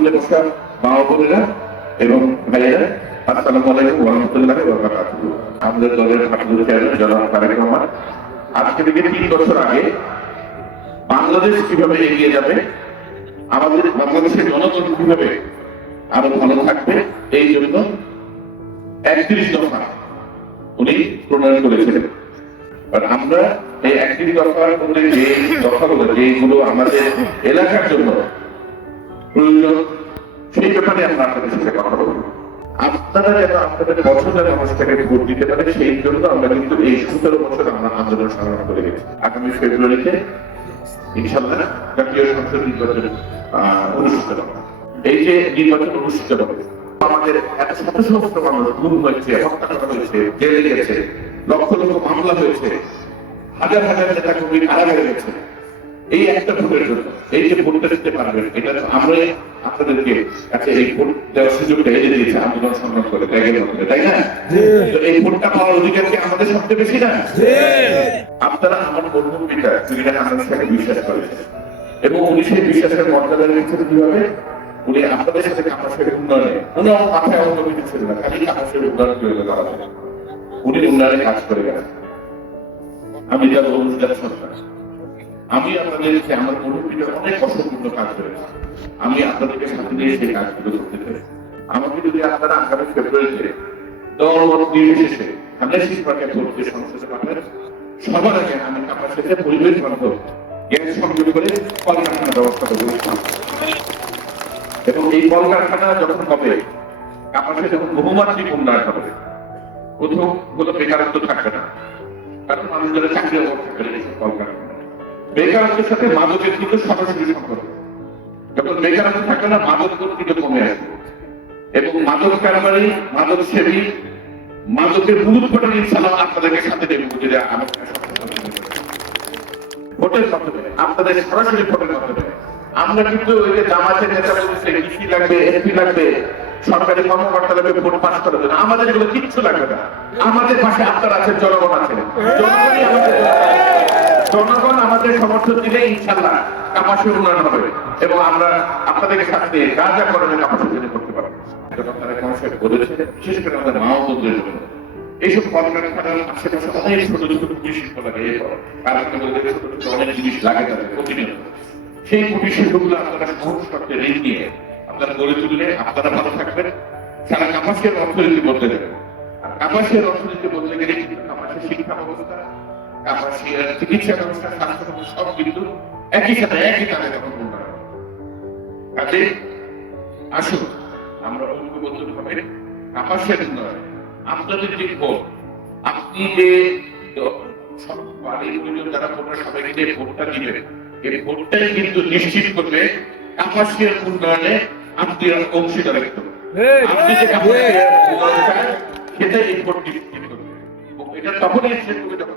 সামনে বসা মা বোনেরা এবং ভাইয়েরা, আসসালামু আলাইকুম ওয়া রাহমাতুল্লাহি ওয়া বারাকাতুহু। আমাদের দলের ছাত্র চেয়ারম্যান জনাব তারেক রহমান আজকে থেকে 3 বছর আগে বাংলাদেশ কিভাবে এগিয়ে যাবে, আমাদের বাংলাদেশের জনগণ কিভাবে আরো ভালো থাকবে, এই জন্য 31 দফা উনি প্রণয়ন করেছিলেন। আর আমরা এই 31 দফার মধ্যে যে দফাগুলো যেগুলো আমাদের এলাকার জন্য প্রয়োজন, সেই ব্যাপারে আমরা আপনাদের সাথে কথা বলবো। আপনারা যেন আপনাদের পছন্দের মানুষটাকে ভোট দিতে পারে, সেই জন্য আমরা কিন্তু এই 17 বছর আমরা আন্দোলন সংগ্রাম করে গেছি। আগামী ফেব্রুয়ারিতে ইনশাআল্লাহ জাতীয় সংসদ নির্বাচন অনুষ্ঠিত হবে। এই যে নির্বাচন অনুষ্ঠিত হবে, আমাদের এত শত সহস্র মানুষ গুম হয়েছে, হত্যা করা হয়েছে, জেলে গেছে, লক্ষ লক্ষ মামলা হয়েছে, হাজার হাজার নেতা কর্মী কারাগারে গেছে, এই একটা ভোটের জন্য। এই যে ভোটটা দিতে পারবেন, এটা আমরা আপনাদেরকে কাছে এই ভোট দেওয়ার সুযোগটা এনে দিয়েছে আন্দোলন সংগ্রাম করে ত্যাগের মধ্যে, তাই না? তো এই ভোটটা পাওয়ার অধিকার কি আমাদের সবচেয়ে বেশি না? আপনারা আমার কর্মীরা যিনি আমাদের সাথে বিশ্বাস করেছেন এবং উনি সেই বিশ্বাসের মর্যাদা রেখেছেন কিভাবে, উনি আপনাদের সাথে কাপাসের উন্নয়নে কোনো মাথায় অন্য কিছু ছিল না, খালি কাপাসের উন্নয়ন করে দেওয়া হবে। উনি উন্নয়নে কাজ করে গেলেন। আমি যার অনুযায়ী সরকার, আমি আপনাদেরকে আমার কর্মীরা অনেক কষ্টপূর্ণ কাজ করেছি, আমি আপনাদেরকে সাথে নিয়ে সেই কাজগুলো করতে চাই। আমাকে যদি আপনারা আগামী ফেব্রুয়ারিতে দল মত নির্বিশেষে করতে সংসদে পাঠান, সবার আগে আমি কাপাসিতে পরিবেশ বান্ধব গ্যাস সংযোগ করে কলকারখানা ব্যবস্থা করবো। এবং এই কলকারখানা যখন হবে, কাপাসে যখন বহুমাত্রিক উন্নয়ন হবে, প্রথম হলো বেকারত্ব থাকবে না, কারণ মানুষদের চাকরি অভাব থাকবে না। কলকারখানা বেকারত্বের সাথে মাদকের কিন্তু সরাসরি সম্পর্ক। যখন বেকারত্ব থাকবে না, মাদক কিন্তু কমে আসবে এবং মাদক কারবারি, মাদক সেবী, মাদকের মূলোৎপাটন ইনশাআল্লাহ আপনাদেরকে সাথে দেব। যদি ভোটের মাধ্যমে, আপনাদের সরাসরি ভোটের মাধ্যমে, আমরা কিন্তু ওই যে জামাতের নেতা বলছে ডিসি লাগবে, এমপি লাগবে, সরকারি কর্মকর্তা লাগবে ভোট পাস করার জন্য, আমাদের এগুলো কিচ্ছু লাগবে না। আমাদের পাশে আপনারা আছেন, জনগণ আছেন, জনগণই আমাদের, জনগণ আমাদের সমর্থন দিলে ইনশাআল্লাহ কাপাসের উন্নয়ন হবে এবং আমরা আপনাদেরকে সাথে যা যা করবেন কাপাসের জন্য করতে পারবো। বিশেষ করে আমাদের মা ও বোনদের জন্য এইসব কলকারখানার আশেপাশে অনেক ছোট ছোট কুটির শিল্প লাগে, অনেক জিনিস লাগে তাদের প্রতিনিয়ত। সেই কুটির শিল্পগুলো আপনারা সহজ করতে ঋণ নিয়ে আপনারা গড়ে তুললে আপনারা ভালো থাকবেন, সারা কাপাসের অর্থনীতি বদলে যাবে। আর কাপাসের অর্থনীতি বদলে গেলে কিন্তু কাপাসের শিক্ষা ব্যবস্থা, কাপাসের চিকিৎসা ব্যবস্থা, স্বাস্থ্য ব্যবস্থা সব কিন্তু একই সাথে একই কাজে তখন উন্নয়ন। কাজে আসুন আমরা ঐক্যবদ্ধভাবে কাপাসের উন্নয়ন, আপনাদের যে ভোট, আপনি যে যারা ভোটার সবাইকে যে ভোটটা দিবেন, এই ভোটটাই কিন্তু নিশ্চিত করবে কাপাসের উন্নয়নে আপনি অংশীদারিত্ব। আপনি যে কাপাসের উন্নয়ন চান, সেটাই এই ভোট নিশ্চিত করবে। এটা তখনই যখন